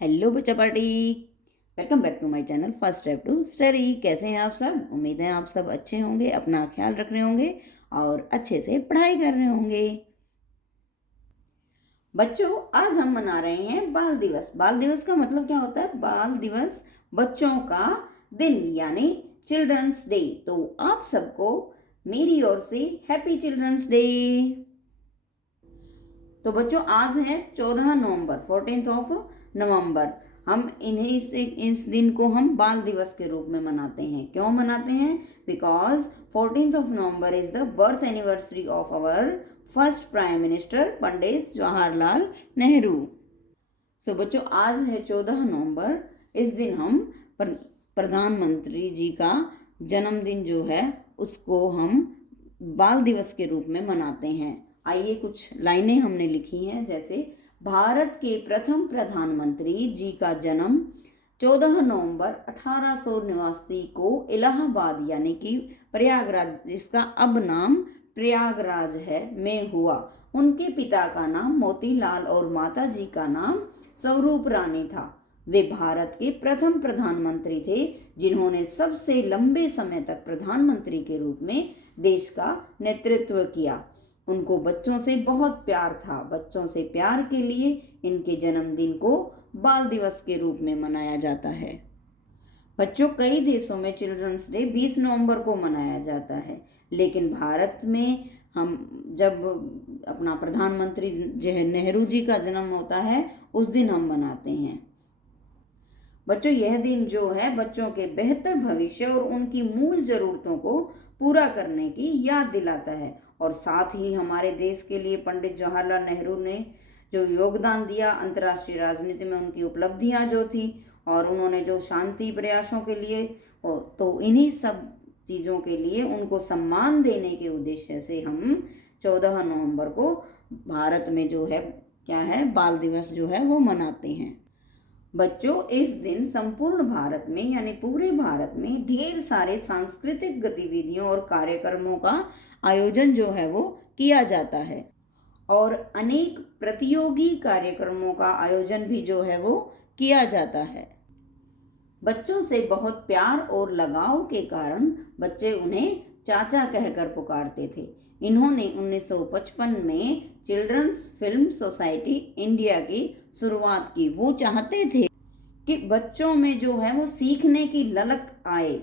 Hello बच्चा party. Welcome back to my channel first step to study. कैसे हैं आप सब? उम्मीद है आप सब अच्छे होंगे, अपना ख्याल रख रहे होंगे और अच्छे से पढ़ाई कर रहे होंगे। बच्चों, आज हम मना रहे हैं बाल दिवस। बाल दिवस का मतलब क्या होता है? बाल दिवस बच्चों का दिन यानी चिल्ड्रंस डे। तो आप सबको मेरी ओर से हैप्पी चिल्ड्रंस डे। तो बच्चों, आज है 14 नवंबर, 14th ऑफ नवंबर। हम इन्हें से इस दिन को हम बाल दिवस के रूप में मनाते हैं। क्यों मनाते हैं? Because 14th of November is the birth anniversary of our first prime minister Pandit Jawaharlal Nehru. So बच्चों, आज है 14 नवंबर। इस दिन हम प्रधानमंत्री जी का जन्मदिन जो है उसको हम बाल दिवस के रूप में मनाते हैं। आइए कुछ लाइनें हमने लिखी हैं, जैसे भारत के प्रथम प्रधानमंत्री जी का जन्म 14 नवंबर 1889 को इलाहाबाद यानी कि प्रयागराज, जिसका अब नाम प्रयागराज है, में हुआ। उनके पिता का नाम मोतीलाल और माता जी का नाम स्वरूप रानी था। वे भारत के प्रथम प्रधानमंत्री थे जिन्होंने सबसे लंबे समय तक प्रधानमंत्री के रूप में देश का नेतृत्व किया। उनको बच्चों से बहुत प्यार था। बच्चों से प्यार के लिए इनके जन्मदिन को बाल दिवस के रूप में मनाया जाता है। बच्चों, कई देशों में चिल्ड्रंस डे 20 नवंबर को मनाया जाता है, लेकिन भारत में हम जब अपना प्रधानमंत्री नेहरू जी का जन्म होता है उस दिन हम मनाते हैं। बच्चों, यह दिन जो है बच्चों के बेहतर भविष्य और उनकी मूल जरूरतों को पूरा करने की याद दिलाता है। और साथ ही हमारे देश के लिए पंडित जवाहरलाल नेहरू ने जो योगदान दिया, अंतर्राष्ट्रीय राजनीति में उनकी उपलब्धियां जो थी और उन्होंने जो शांति प्रयासों के लिए, तो इन्हीं सब चीज़ों के लिए उनको सम्मान देने के उद्देश्य से हम 14 नवंबर को भारत में जो है क्या है, बाल दिवस जो है वो मनाते हैं। बच्चों, इस दिन संपूर्ण भारत में यानी पूरे भारत में ढेर सारे सांस्कृतिक गतिविधियों और कार्यक्रमों का आयोजन जो है वो किया जाता है और अनेक प्रतियोगी कार्यक्रमों का आयोजन भी जो है वो किया जाता है। बच्चों से बहुत प्यार और लगाव के कारण बच्चे उन्हें चाचा कहकर पुकारते थे। इन्होंने 1955 में चिल्ड्रंस फिल्म सोसाइटी इंडिया की शुरुआत की। वो चाहते थे कि बच्चों में जो है वो सीखने की ललक आए,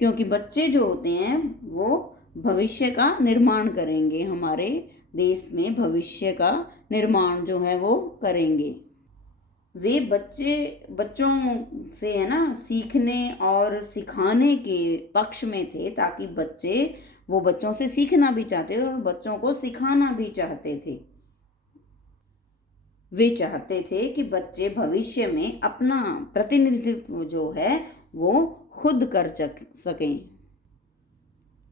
क्योंकि बच्चे जो होते हैं वो भविष्य का निर्माण करेंगे, हमारे देश में भविष्य का निर्माण जो है वो करेंगे। वे बच्चों से है ना सीखने और सिखाने के पक्ष में थे, ताकि वो बच्चों से सीखना भी चाहते थे और बच्चों को सिखाना भी चाहते थे। वे चाहते थे कि बच्चे भविष्य में अपना प्रतिनिधित्व जो है वो खुद कर सकें।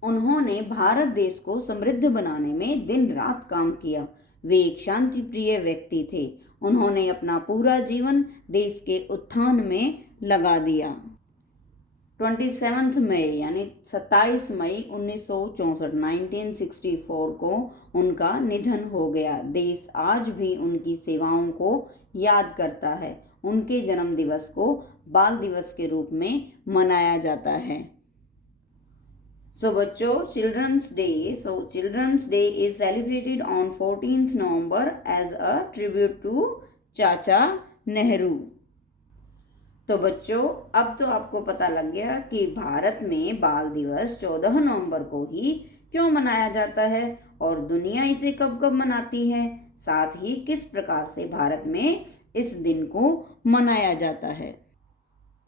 उन्होंने भारत देश को समृद्ध बनाने में दिन रात काम किया। वे एक शांति प्रिय व्यक्ति थे। उन्होंने अपना पूरा जीवन देश के उत्थान में लगा दिया। 27 मई यानी 27 मई 1964 1964 को उनका निधन हो गया। देश आज भी उनकी सेवाओं को याद करता है। उनके जन्म दिवस को बाल दिवस के रूप में मनाया जाता है। सो बच्चों, children's day is celebrated on 14th November as a tribute to Chacha Nehru. तो बच्चों, अब तो आपको पता लग गया कि भारत में बाल दिवस 14 नवंबर को ही क्यों मनाया जाता है और दुनिया इसे कब कब मनाती है, साथ ही किस प्रकार से भारत में इस दिन को मनाया जाता है।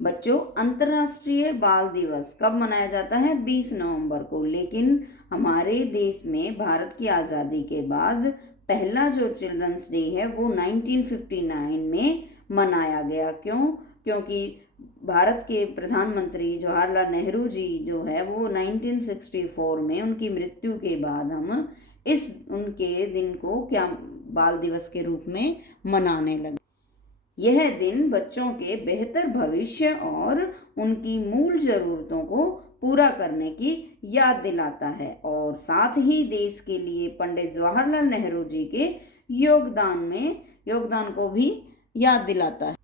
बच्चों, अंतर्राष्ट्रीय बाल दिवस कब मनाया जाता है? 20 नवंबर को। लेकिन हमारे देश में भारत की आज़ादी के बाद पहला जो चिल्ड्रंस डे है वो 1959 में मनाया गया। क्यों? क्योंकि भारत के प्रधानमंत्री जवाहरलाल नेहरू जी जो है वो 1964 में उनकी मृत्यु के बाद हम उनके दिन को क्या बाल दिवस के रूप में मनाने लगे। यह दिन बच्चों के बेहतर भविष्य और उनकी मूल ज़रूरतों को पूरा करने की याद दिलाता है और साथ ही देश के लिए पंडित जवाहरलाल नेहरू जी के योगदान को भी याद दिलाता है।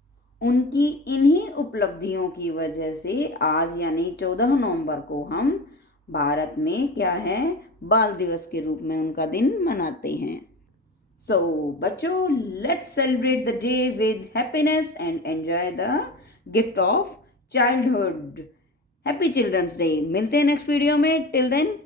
उनकी इन्हीं उपलब्धियों की वजह से आज यानी 14 नवंबर को हम भारत में क्या है, बाल दिवस के रूप में उनका दिन मनाते हैं। सो बच्चों, let's celebrate the day with happiness and enjoy the gift of childhood. Happy children's day. मिलते हैं नेक्स्ट वीडियो में। Till then